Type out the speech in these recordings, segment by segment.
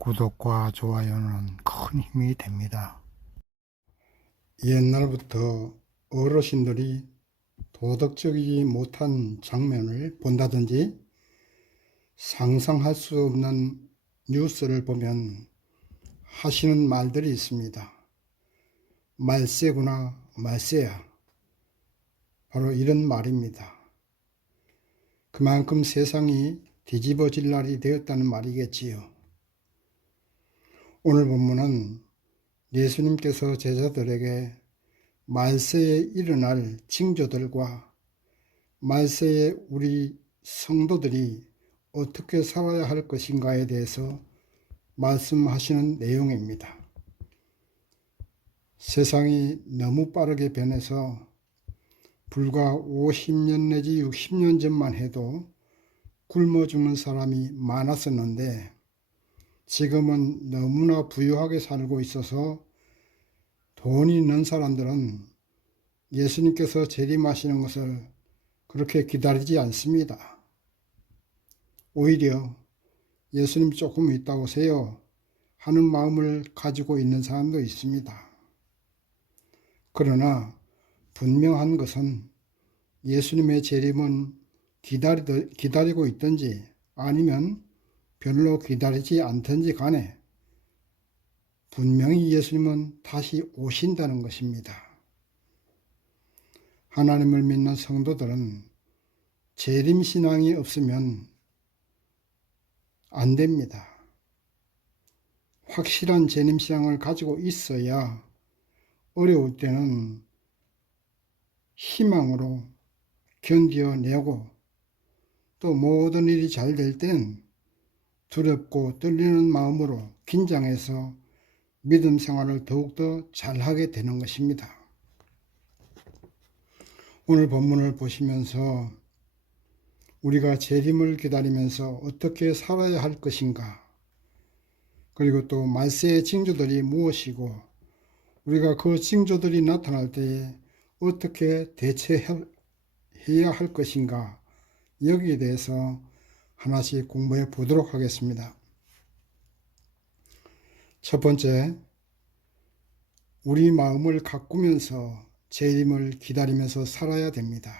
구독과 좋아요는 큰 힘이 됩니다. 옛날부터 어르신들이 도덕적이지 못한 장면을 본다든지 상상할 수 없는 뉴스를 보면 하시는 말들이 있습니다. 말세구나 말세야. 바로 이런 말입니다. 그만큼 세상이 뒤집어질 날이 되었다는 말이겠지요. 오늘 본문은 예수님께서 제자들에게 말세에 일어날 징조들과 말세에 우리 성도들이 어떻게 살아야 할 것인가에 대해서 말씀하시는 내용입니다. 세상이 너무 빠르게 변해서 불과 50년 내지 60년 전만 해도 굶어 죽는 사람이 많았었는데 지금은 너무나 부유하게 살고 있어서 돈이 있는 사람들은 예수님께서 재림하시는 것을 그렇게 기다리지 않습니다. 오히려 예수님 조금 있다 오세요 하는 마음을 가지고 있는 사람도 있습니다. 그러나 분명한 것은 예수님의 재림은 기다리고 있든지 아니면 별로 기다리지 않든지 간에 분명히 예수님은 다시 오신다는 것입니다. 하나님을 믿는 성도들은 재림신앙이 없으면 안 됩니다. 확실한 재림신앙을 가지고 있어야 어려울 때는 희망으로 견뎌내고 또 모든 일이 잘 될 땐 두렵고 떨리는 마음으로 긴장해서 믿음 생활을 더욱더 잘하게 되는 것입니다. 오늘 본문을 보시면서 우리가 재림을 기다리면서 어떻게 살아야 할 것인가, 그리고 또 말세의 징조들이 무엇이고 우리가 그 징조들이 나타날 때에 어떻게 대처해야 할 것인가, 여기에 대해서 하나씩 공부해 보도록 하겠습니다. 첫 번째, 우리 마음을 가꾸면서 재림을 기다리면서 살아야 됩니다.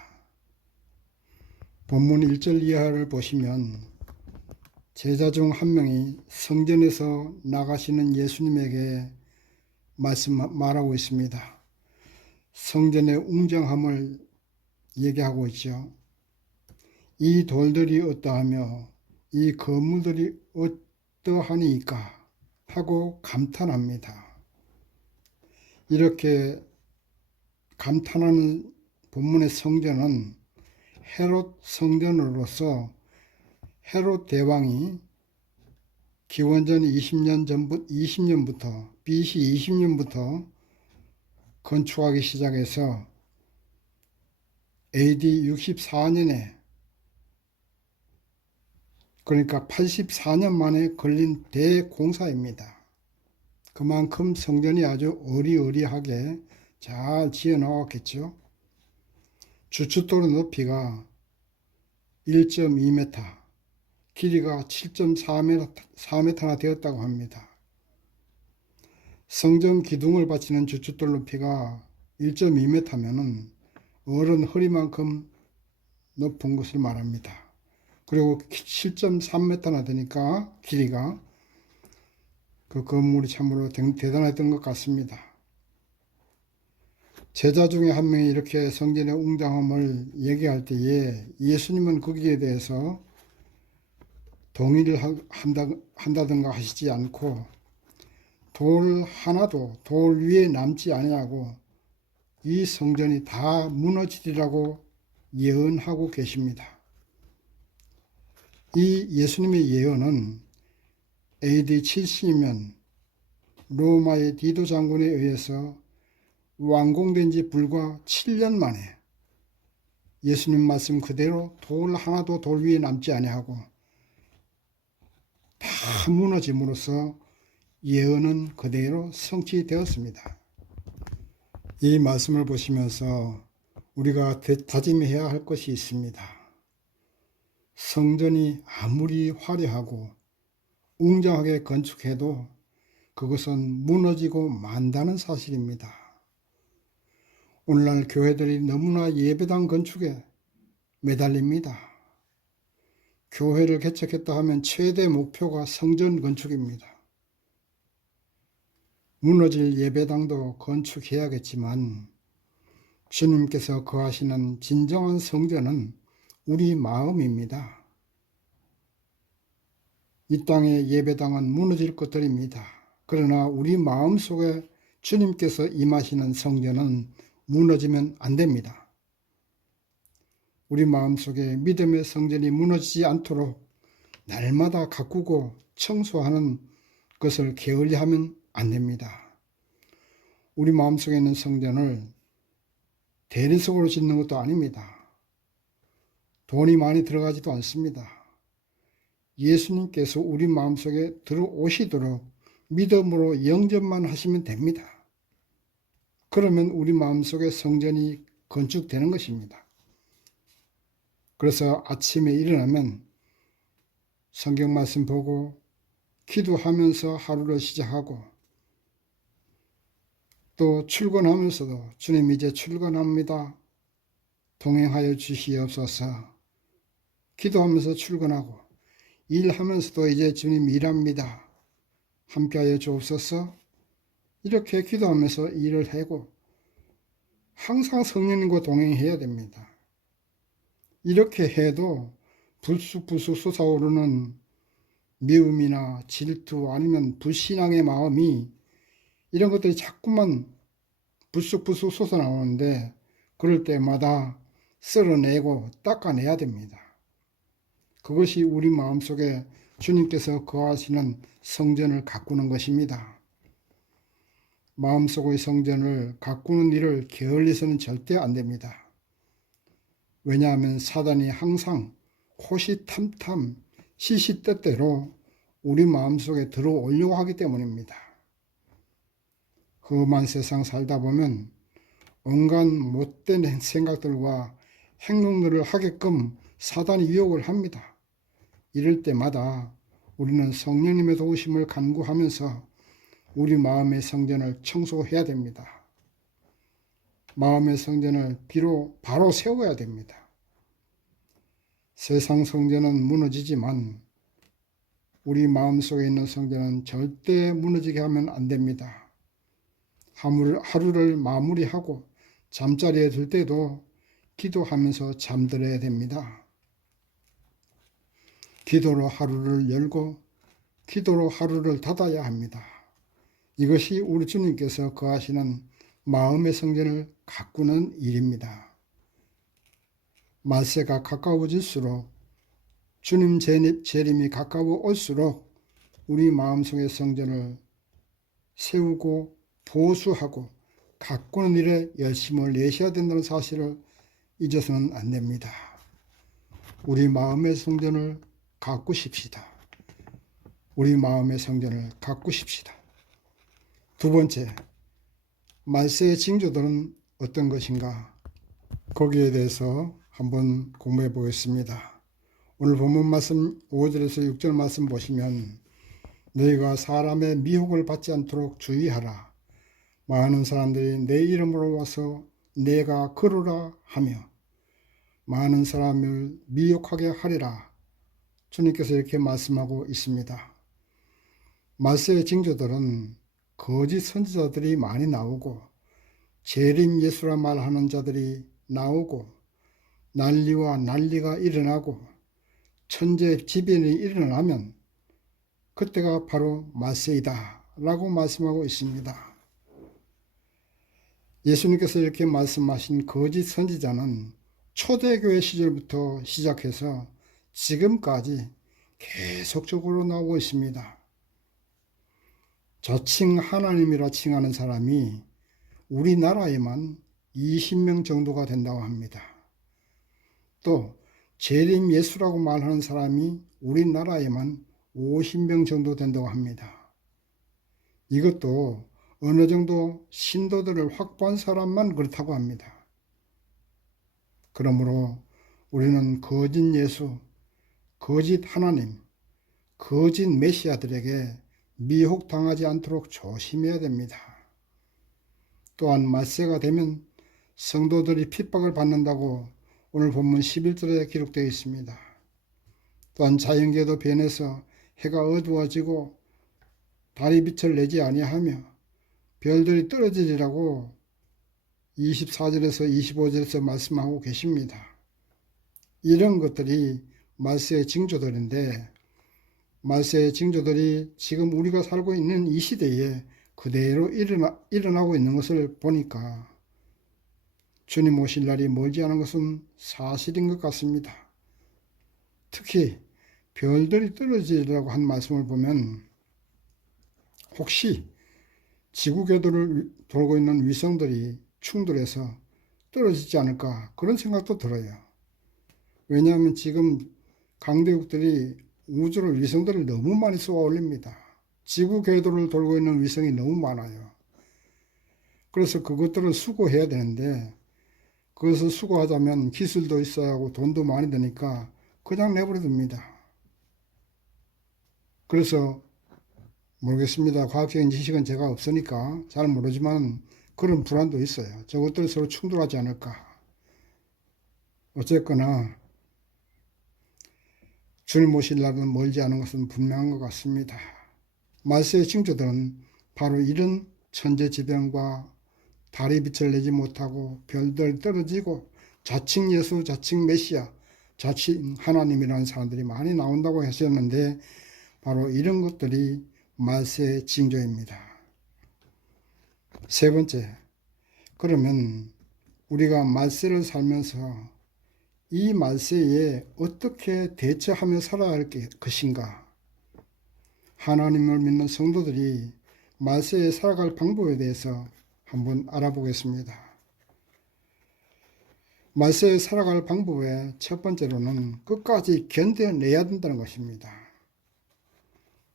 본문 1절 이하를 보시면 제자 중 한 명이 성전에서 나가시는 예수님에게 말하고 있습니다. 성전의 웅장함을 얘기하고 있죠. 이 돌들이 어떠하며 이 건물들이 어떠하니까 하고 감탄합니다. 이렇게 감탄하는 본문의 성전은 헤롯 성전으로서 헤롯 대왕이 기원전 20년부터 BC 20년부터 건축하기 시작해서 AD 64년에 그러니까 84년 만에 걸린 대공사입니다. 그만큼 성전이 아주 어리어리하게 잘 지어 나왔겠죠. 주춧돌 높이가 1.2m, 길이가 7.4m나 되었다고 합니다. 성전 기둥을 받치는 주춧돌 높이가 1.2m면은 어른 허리만큼 높은 것을 말합니다. 그리고 7.3m나 되니까 길이가 그 건물이 참으로 대단했던 것 같습니다. 제자 중에 한 명이 이렇게 성전의 웅장함을 얘기할 때에 예수님은 거기에 대해서 동의를 한다든가 하시지 않고 돌 하나도 돌 위에 남지 아니하고 이 성전이 다 무너지리라고 예언하고 계십니다. 이 예수님의 예언은 AD 70년 로마의 디도 장군에 의해서 완공된 지 불과 7년 만에 예수님 말씀 그대로 돌 하나도 돌 위에 남지 아니하고 다 무너짐으로써 예언은 그대로 성취되었습니다. 이 말씀을 보시면서 우리가 다짐해야 할 것이 있습니다. 성전이 아무리 화려하고 웅장하게 건축해도 그것은 무너지고 만다는 사실입니다. 오늘날 교회들이 너무나 예배당 건축에 매달립니다. 교회를 개척했다 하면 최대 목표가 성전 건축입니다. 무너질 예배당도 건축해야겠지만 주님께서 거하시는 진정한 성전은 우리 마음입니다. 이 땅의 예배당은 무너질 것들입니다. 그러나 우리 마음속에 주님께서 임하시는 성전은 무너지면 안 됩니다. 우리 마음속에 믿음의 성전이 무너지지 않도록 날마다 가꾸고 청소하는 것을 게을리하면 안 됩니다. 우리 마음속에 있는 성전을 대리석으로 짓는 것도 아닙니다. 돈이 많이 들어가지도 않습니다. 예수님께서 우리 마음속에 들어오시도록 믿음으로 영접만 하시면 됩니다. 그러면 우리 마음속에 성전이 건축되는 것입니다. 그래서 아침에 일어나면 성경 말씀 보고 기도하면서 하루를 시작하고 또 출근하면서도 주님 이제 출근합니다. 동행하여 주시옵소서. 기도하면서 출근하고 일하면서도 이제 주님 일합니다. 함께하여 주옵소서. 이렇게 기도하면서 일을 하고 항상 성령님과 동행해야 됩니다. 이렇게 해도 불쑥불쑥 솟아오르는 미움이나 질투 아니면 불신앙의 마음이 이런 것들이 자꾸만 불쑥불쑥 솟아나오는데 그럴 때마다 쓸어내고 닦아내야 됩니다. 그것이 우리 마음속에 주님께서 거하시는 성전을 가꾸는 것입니다. 마음속의 성전을 가꾸는 일을 게을리서는 절대 안 됩니다. 왜냐하면 사단이 항상 호시탐탐 시시때때로 우리 마음속에 들어오려고 하기 때문입니다. 험한 세상 살다 보면 온갖 못된 생각들과 행동들을 하게끔 사단이 유혹을 합니다. 이럴 때마다 우리는 성령님의 도우심을 간구하면서 우리 마음의 성전을 청소해야 됩니다. 마음의 성전을 바로 세워야 됩니다. 세상 성전은 무너지지만 우리 마음속에 있는 성전은 절대 무너지게 하면 안 됩니다. 하루를 마무리하고 잠자리에 들 때도 기도하면서 잠들어야 됩니다. 기도로 하루를 열고 기도로 하루를 닫아야 합니다. 이것이 우리 주님께서 거하시는 마음의 성전을 가꾸는 일입니다. 말세가 가까워질수록 주님 재림이 가까워 올수록 우리 마음속의 성전을 세우고 보수하고 가꾸는 일에 열심을 내셔야 된다는 사실을 잊어서는 안 됩니다. 우리 마음의 성전을 가꾸십시다. 우리 마음의 성전을 가꾸십시다. 두 번째, 말세의 징조들은 어떤 것인가? 거기에 대해서 한번 공부해 보겠습니다. 오늘 본문 말씀 5절에서 6절 말씀 보시면 너희가 사람의 미혹을 받지 않도록 주의하라. 많은 사람들이 내 이름으로 와서 내가 그러라 하며 많은 사람을 미혹하게 하리라. 주님께서 이렇게 말씀하고 있습니다. 말세의 징조들은 거짓 선지자들이 많이 나오고 재림 예수라 말하는 자들이 나오고 난리와 난리가 일어나고 천재지변이 일어나면 그때가 바로 말세이다 라고 말씀하고 있습니다. 예수님께서 이렇게 말씀하신 거짓 선지자는 초대교회 시절부터 시작해서 지금까지 계속적으로 나오고 있습니다. 저칭 하나님이라 칭하는 사람이 우리나라에만 20명 정도가 된다고 합니다. 또 재림 예수라고 말하는 사람이 우리나라에만 50명 정도 된다고 합니다. 이것도 어느 정도 신도들을 확보한 사람만 그렇다고 합니다. 그러므로 우리는 거짓 예수, 거짓 하나님, 거짓 메시아들에게 미혹당하지 않도록 조심해야 됩니다. 또한 말세가 되면 성도들이 핍박을 받는다고 오늘 본문 11절에 기록되어 있습니다. 또한 자연계도 변해서 해가 어두워지고 달이 빛을 내지 아니하며 별들이 떨어지리라고 24절에서 25절에서 말씀하고 계십니다. 이런 것들이 말세의 징조들인데, 말세의 징조들이 지금 우리가 살고 있는 이 시대에 그대로 일어나고 있는 것을 보니까 주님 오실 날이 멀지 않은 것은 사실인 것 같습니다. 특히 별들이 떨어지리라고 한 말씀을 보면 혹시 지구 궤도를 돌고 있는 위성들이 충돌해서 떨어지지 않을까 그런 생각도 들어요. 왜냐하면 지금 강대국들이 우주로 위성들을 너무 많이 쏘아 올립니다. 지구 궤도를 돌고 있는 위성이 너무 많아요. 그래서 그것들을 수거해야 되는데 그것을 수거하자면 기술도 있어야 하고 돈도 많이 드니까 그냥 내버려둡니다. 그래서 모르겠습니다. 과학적인 지식은 제가 없으니까 잘 모르지만 그런 불안도 있어요. 저것들 서로 충돌하지 않을까. 어쨌거나 주님 오실 날은 멀지 않은 것은 분명한 것 같습니다. 말세의 징조들은 바로 이런 천재지변과 달이 빛을 내지 못하고 별들 떨어지고 자칭 예수, 자칭 메시아, 자칭 하나님이라는 사람들이 많이 나온다고 하셨는데 바로 이런 것들이 말세의 징조입니다. 세 번째, 그러면 우리가 말세를 살면서 이 말세에 어떻게 대처하며 살아야 할 것인가? 하나님을 믿는 성도들이 말세에 살아갈 방법에 대해서 한번 알아보겠습니다. 말세에 살아갈 방법의 첫 번째로는 끝까지 견뎌내야 된다는 것입니다.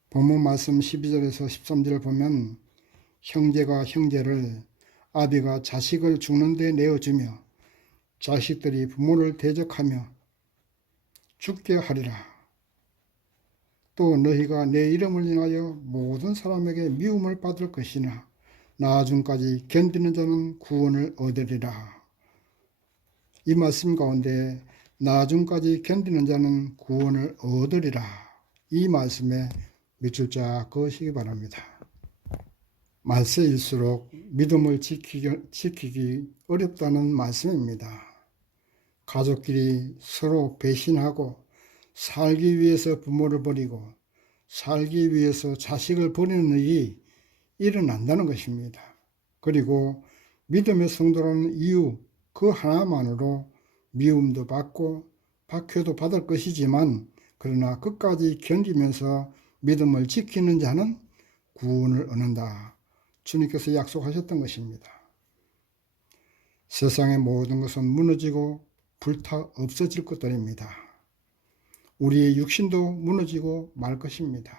본문 말씀 12절에서 13절을 보면 형제가 형제를, 아비가 자식을 죽는 데 내어주며 자식들이 부모를 대적하며 죽게 하리라. 또 너희가 내 이름을 인하여 모든 사람에게 미움을 받을 것이나 나중까지 견디는 자는 구원을 얻으리라. 이 말씀 가운데 나중까지 견디는 자는 구원을 얻으리라. 이 말씀에 밑줄 쫙 그으시기 바랍니다. 말세일수록 믿음을 지키기 어렵다는 말씀입니다. 가족끼리 서로 배신하고 살기 위해서 부모를 버리고 살기 위해서 자식을 버리는 일이 일어난다는 것입니다. 그리고 믿음의 성도라는 이유 그 하나만으로 미움도 받고 박해도 받을 것이지만 그러나 끝까지 견디면서 믿음을 지키는 자는 구원을 얻는다. 주님께서 약속하셨던 것입니다. 세상의 모든 것은 무너지고 불타 없어질 것들입니다. 우리의 육신도 무너지고 말 것입니다.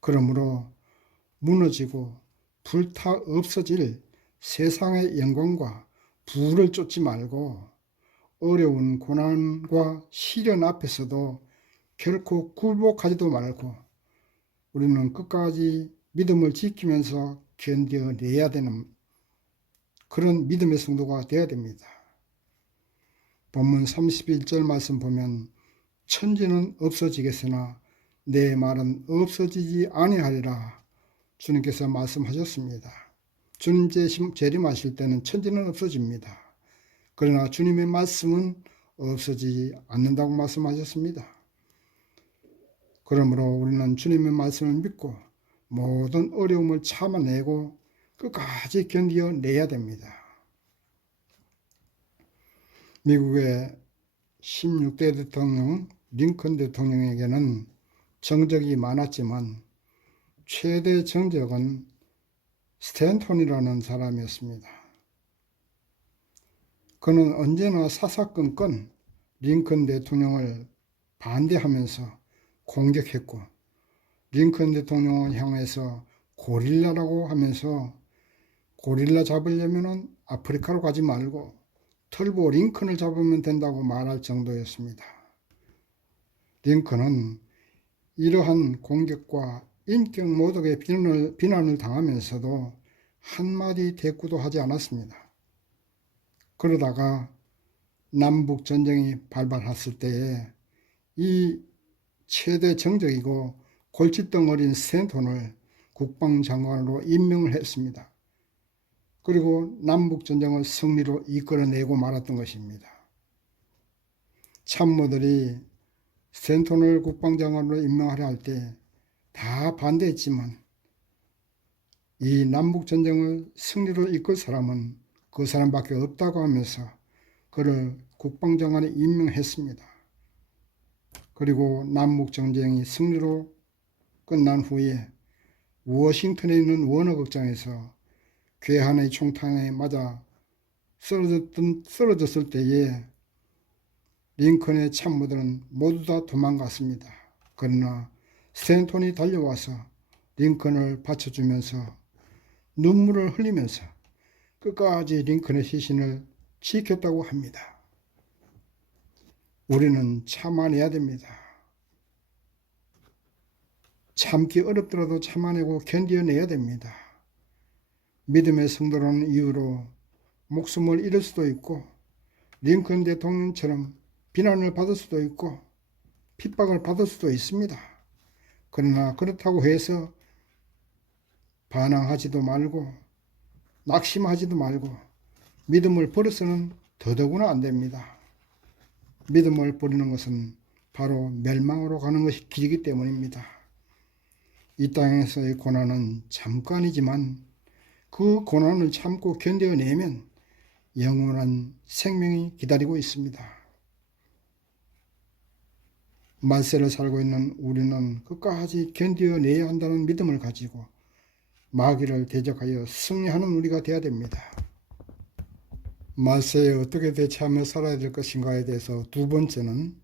그러므로 무너지고 불타 없어질 세상의 영광과 부를 쫓지 말고 어려운 고난과 시련 앞에서도 결코 굴복하지도 말고 우리는 끝까지 믿음을 지키면서 견뎌내야 되는 그런 믿음의 성도가 되어야 됩니다. 본문 31절 말씀 보면 천지는 없어지겠으나 내 말은 없어지지 아니하리라. 주님께서 말씀하셨습니다. 주님 재림하실 때는 천지는 없어집니다. 그러나 주님의 말씀은 없어지지 않는다고 말씀하셨습니다. 그러므로 우리는 주님의 말씀을 믿고 모든 어려움을 참아내고 끝까지 견뎌내야 됩니다. 미국의 16대 대통령 링컨 대통령에게는 정적이 많았지만 최대 정적은 스탠턴이라는 사람이었습니다. 그는 언제나 사사건건 링컨 대통령을 반대하면서 공격했고 링컨 대통령을 향해서 고릴라라고 하면서 고릴라 잡으려면 아프리카로 가지 말고 털보 링컨을 잡으면 된다고 말할 정도였습니다. 링컨은 이러한 공격과 인격 모독의 비난을 당하면서도 한마디 대꾸도 하지 않았습니다. 그러다가 남북 전쟁이 발발했을 때에 이 최대 정적이고 골칫덩어리인 스탠턴을 국방장관으로 임명을 했습니다. 그리고 남북 전쟁을 승리로 이끌어내고 말았던 것입니다. 참모들이 스탠턴을 국방장관으로 임명하려 할 때 다 반대했지만 이 남북 전쟁을 승리로 이끌 사람은 그 사람밖에 없다고 하면서 그를 국방장관에 임명했습니다. 그리고 남북 전쟁이 승리로 끝난 후에 워싱턴에 있는 워너 극장에서 괴한의 총탄에 맞아 쓰러졌을 때에 링컨의 참모들은 모두 다 도망갔습니다. 그러나 스탠턴이 달려와서 링컨을 받쳐주면서 눈물을 흘리면서 끝까지 링컨의 시신을 지켰다고 합니다. 우리는 참아내야 됩니다. 참기 어렵더라도 참아내고 견뎌내야 됩니다. 믿음의 성도라는 이유로 목숨을 잃을 수도 있고 링컨 대통령처럼 비난을 받을 수도 있고 핍박을 받을 수도 있습니다. 그러나 그렇다고 해서 반항하지도 말고 낙심하지도 말고 믿음을 버려서는 더더구나 안 됩니다. 믿음을 버리는 것은 바로 멸망으로 가는 것이 길이기 때문입니다. 이 땅에서의 고난은 잠깐이지만 그 고난을 참고 견뎌내면 영원한 생명이 기다리고 있습니다. 말세를 살고 있는 우리는 끝까지 견뎌내야 한다는 믿음을 가지고 마귀를 대적하여 승리하는 우리가 되어야 됩니다. 말세에 어떻게 대처하며 살아야 될 것인가에 대해서 두 번째는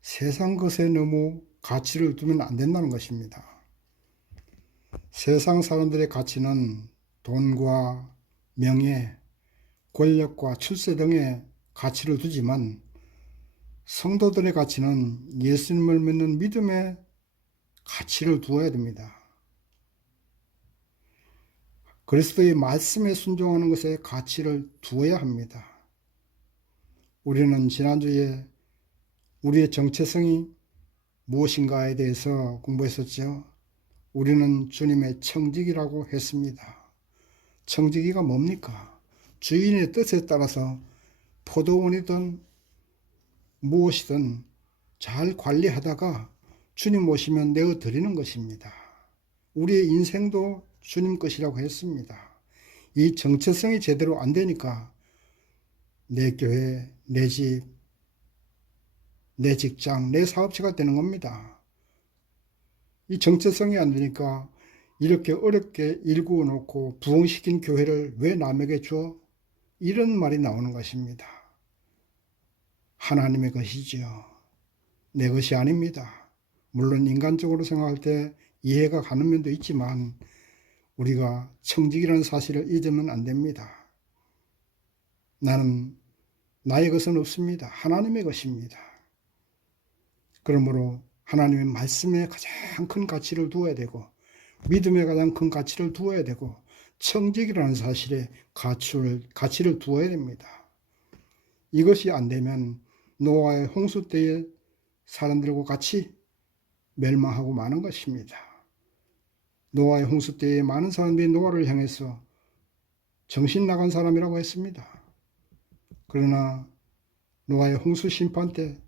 세상 것에 너무 가치를 두면 안 된다는 것입니다. 세상 사람들의 가치는 돈과 명예, 권력과 출세 등의 가치를 두지만 성도들의 가치는 예수님을 믿는 믿음의 가치를 두어야 됩니다. 그리스도의 말씀에 순종하는 것에 가치를 두어야 합니다. 우리는 지난주에 우리의 정체성이 무엇인가에 대해서 공부했었죠. 우리는 주님의 청지기라고 했습니다. 청지기가 뭡니까? 주인의 뜻에 따라서 포도원이든 무엇이든 잘 관리하다가 주님 오시면 내어드리는 것입니다. 우리의 인생도 주님 것이라고 했습니다. 이 정체성이 제대로 안 되니까 내 교회, 내 집, 내 직장, 내 사업체가 되는 겁니다. 이 정체성이 안 되니까 이렇게 어렵게 일구어 놓고 부흥시킨 교회를 왜 남에게 줘? 이런 말이 나오는 것입니다. 하나님의 것이지요. 내 것이 아닙니다. 물론 인간적으로 생각할 때 이해가 가는 면도 있지만 우리가 청직이라는 사실을 잊으면 안 됩니다. 나는 나의 것은 없습니다. 하나님의 것입니다. 그러므로 하나님의 말씀에 가장 큰 가치를 두어야 되고 믿음에 가장 큰 가치를 두어야 되고 청직이라는 사실에 가치를 두어야 됩니다. 이것이 안 되면 노아의 홍수 때의 사람들과 같이 멸망하고 마는 것입니다. 노아의 홍수 때에 많은 사람들이 노아를 향해서 정신 나간 사람이라고 했습니다. 그러나 노아의 홍수 심판 때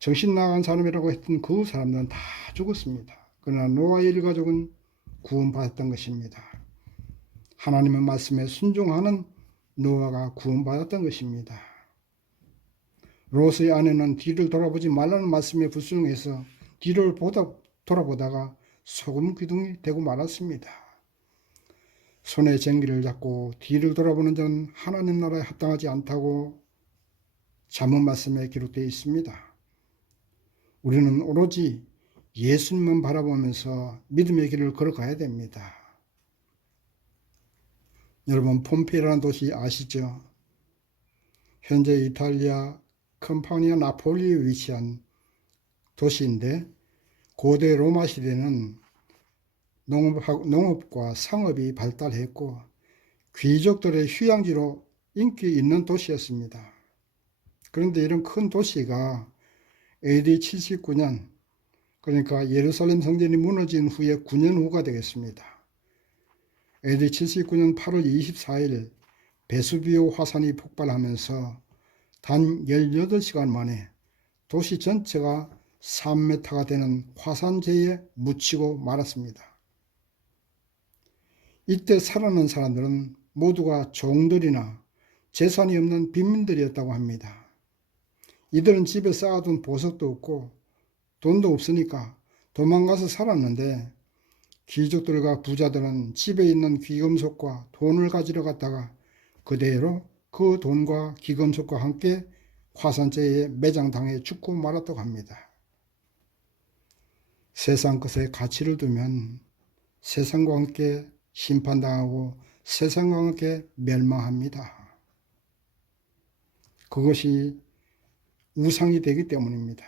정신 나간 사람이라고 했던 그 사람들은 다 죽었습니다. 그러나 노아의 일가족은 구원받았던 것입니다. 하나님의 말씀에 순종하는 노아가 구원받았던 것입니다. 롯의 아내는 뒤를 돌아보지 말라는 말씀에 불순응해서 뒤를 돌아보다가 소금 기둥이 되고 말았습니다. 손에 쟁기를 잡고 뒤를 돌아보는 자는 하나님 나라에 합당하지 않다고 잠언 말씀에 기록되어 있습니다. 우리는 오로지 예수님만 바라보면서 믿음의 길을 걸어가야 됩니다. 여러분, 폼페이라는 도시 아시죠? 현재 이탈리아 캄파니아 나폴리에 위치한 도시인데 고대 로마 시대는 농업과 상업이 발달했고 귀족들의 휴양지로 인기 있는 도시였습니다. 그런데 이런 큰 도시가 AD 79년, 그러니까 예루살렘 성전이 무너진 후에 9년 후가 되겠습니다. AD 79년 8월 24일 베수비오 화산이 폭발하면서 단 18시간 만에 도시 전체가 3m가 되는 화산재에 묻히고 말았습니다. 이때 살아난 사람들은 모두가 종들이나 재산이 없는 빈민들이었다고 합니다. 이들은 집에 쌓아둔 보석도 없고 돈도 없으니까 도망가서 살았는데 귀족들과 부자들은 집에 있는 귀금속과 돈을 가지러 갔다가 그대로 그 돈과 귀금속과 함께 화산재에 매장당해 죽고 말았다고 합니다. 세상 것에 가치를 두면 세상과 함께 심판당하고 세상과 함께 멸망합니다. 그것이 우상이 되기 때문입니다.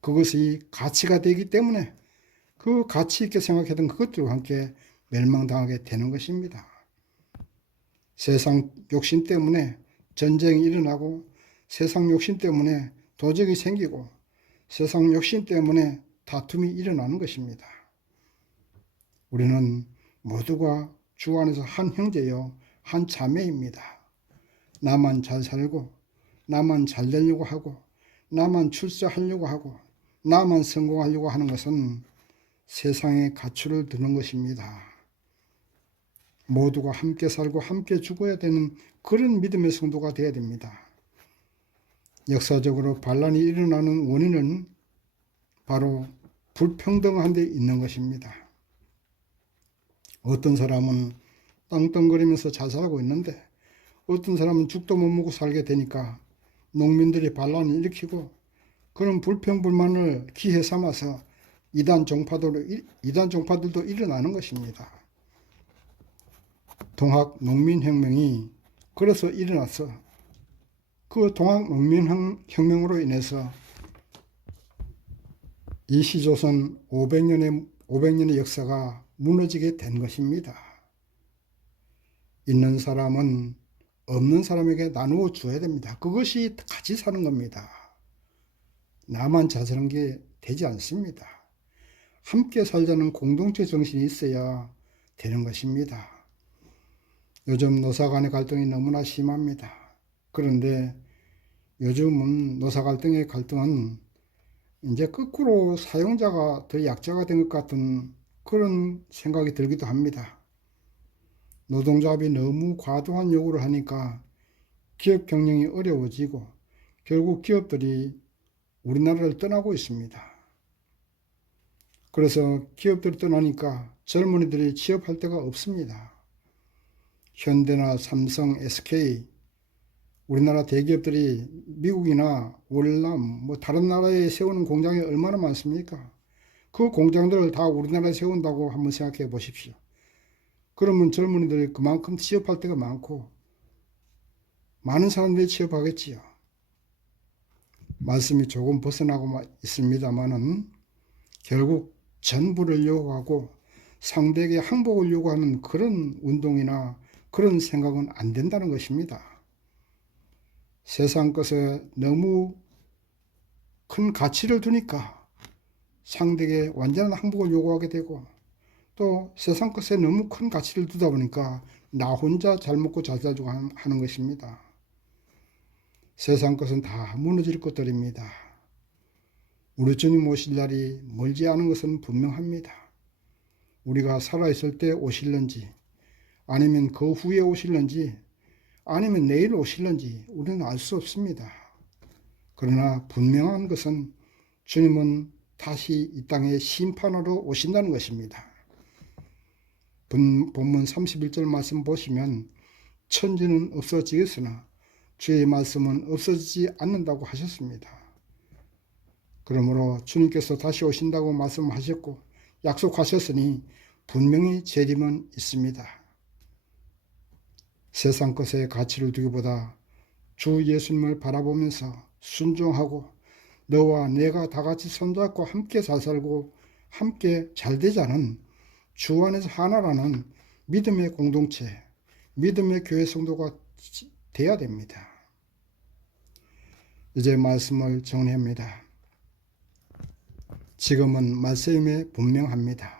그것이 가치가 되기 때문에 그 가치 있게 생각했던 그것들과 함께 멸망당하게 되는 것입니다. 세상 욕심 때문에 전쟁이 일어나고 세상 욕심 때문에 도적이 생기고 세상 욕심 때문에 다툼이 일어나는 것입니다. 우리는 모두가 주 안에서 한 형제요 한 자매입니다. 나만 잘 살고 나만 잘 되려고 하고 나만 출세하려고 하고 나만 성공하려고 하는 것은 세상의 가치를 두는 것입니다. 모두가 함께 살고 함께 죽어야 되는 그런 믿음의 성도가 되어야 됩니다. 역사적으로 반란이 일어나는 원인은 바로 불평등한 데 있는 것입니다. 어떤 사람은 땅덩거리면서 잘 살고 있는데 어떤 사람은 죽도 못 먹고 살게 되니까 농민들이 반란을 일으키고 그런 불평불만을 기회 삼아서 이단 종파들도 일어나는 것입니다. 동학 농민혁명이 그래서 일어나서 그 동학 농민혁명으로 인해서 이시조선 500년의 역사가 무너지게 된 것입니다. 있는 사람은 없는 사람에게 나누어 줘야 됩니다. 그것이 같이 사는 겁니다. 나만 잘 사는 게 되지 않습니다. 함께 살자는 공동체 정신이 있어야 되는 것입니다. 요즘 노사 간의 갈등이 너무나 심합니다. 그런데 요즘은 노사 갈등의 갈등은 이제 거꾸로 사용자가 더 약자가 된 것 같은 그런 생각이 들기도 합니다. 노동조합이 너무 과도한 요구를 하니까 기업 경영이 어려워지고 결국 기업들이 우리나라를 떠나고 있습니다. 그래서 기업들이 떠나니까 젊은이들이 취업할 데가 없습니다. 현대나 삼성, SK, 우리나라 대기업들이 미국이나 월남, 다른 나라에 세우는 공장이 얼마나 많습니까? 그 공장들을 다 우리나라에 세운다고 한번 생각해 보십시오. 그러면 젊은이들이 그만큼 취업할 데가 많고 많은 사람들이 취업하겠지요. 말씀이 조금 벗어나고 있습니다만은 결국 전부를 요구하고 상대에게 항복을 요구하는 그런 운동이나 그런 생각은 안 된다는 것입니다. 세상 것에 너무 큰 가치를 두니까 상대에게 완전한 항복을 요구하게 되고 또 세상 것에 너무 큰 가치를 두다 보니까 나 혼자 잘 먹고 잘 살자고 하는 것입니다. 세상 것은 다 무너질 것들입니다. 우리 주님 오실 날이 멀지 않은 것은 분명합니다. 우리가 살아있을 때 오실는지 아니면 그 후에 오실는지 아니면 내일 오실는지 우리는 알 수 없습니다. 그러나 분명한 것은 주님은 다시 이 땅에 심판하러 오신다는 것입니다. 본문 31절 말씀 보시면 천지는 없어지겠으나 주의 말씀은 없어지지 않는다고 하셨습니다. 그러므로 주님께서 다시 오신다고 말씀하셨고 약속하셨으니 분명히 재림은 있습니다. 세상 것에 가치를 두기보다 주 예수님을 바라보면서 순종하고 너와 내가 다 같이 손잡고 함께 잘 살고 함께 잘 되자는 주 안에서 하나라는 믿음의 공동체, 믿음의 교회 성도가 돼야 됩니다. 이제 말씀을 정리합니다. 지금은 말씀에 분명합니다.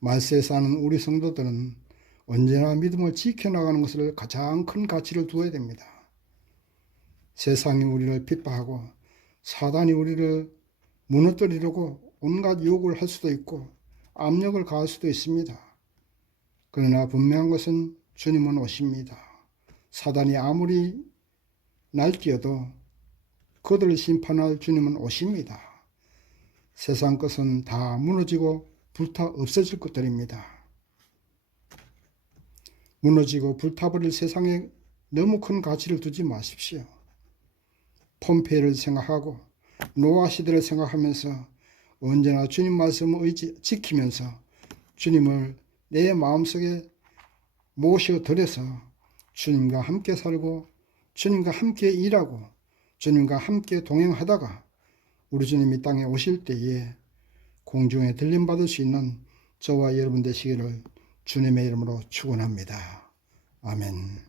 말세에 사는 우리 성도들은 언제나 믿음을 지켜나가는 것을 가장 큰 가치를 두어야 됩니다. 세상이 우리를 핍박하고 사단이 우리를 무너뜨리려고 온갖 유혹을 할 수도 있고 압력을 가할 수도 있습니다. 그러나 분명한 것은 주님은 오십니다. 사단이 아무리 날뛰어도 그들을 심판할 주님은 오십니다. 세상 것은 다 무너지고 불타 없어질 것들입니다. 무너지고 불타버릴 세상에 너무 큰 가치를 두지 마십시오. 폼페이를 생각하고 노아 시대를 생각하면서 언제나 주님 말씀을 지키면서 주님을 내 마음속에 모셔드려서 주님과 함께 살고 주님과 함께 일하고 주님과 함께 동행하다가 우리 주님이 땅에 오실 때에 공중에 들림받을 수 있는 저와 여러분 되시기를 주님의 이름으로 축원합니다. 아멘.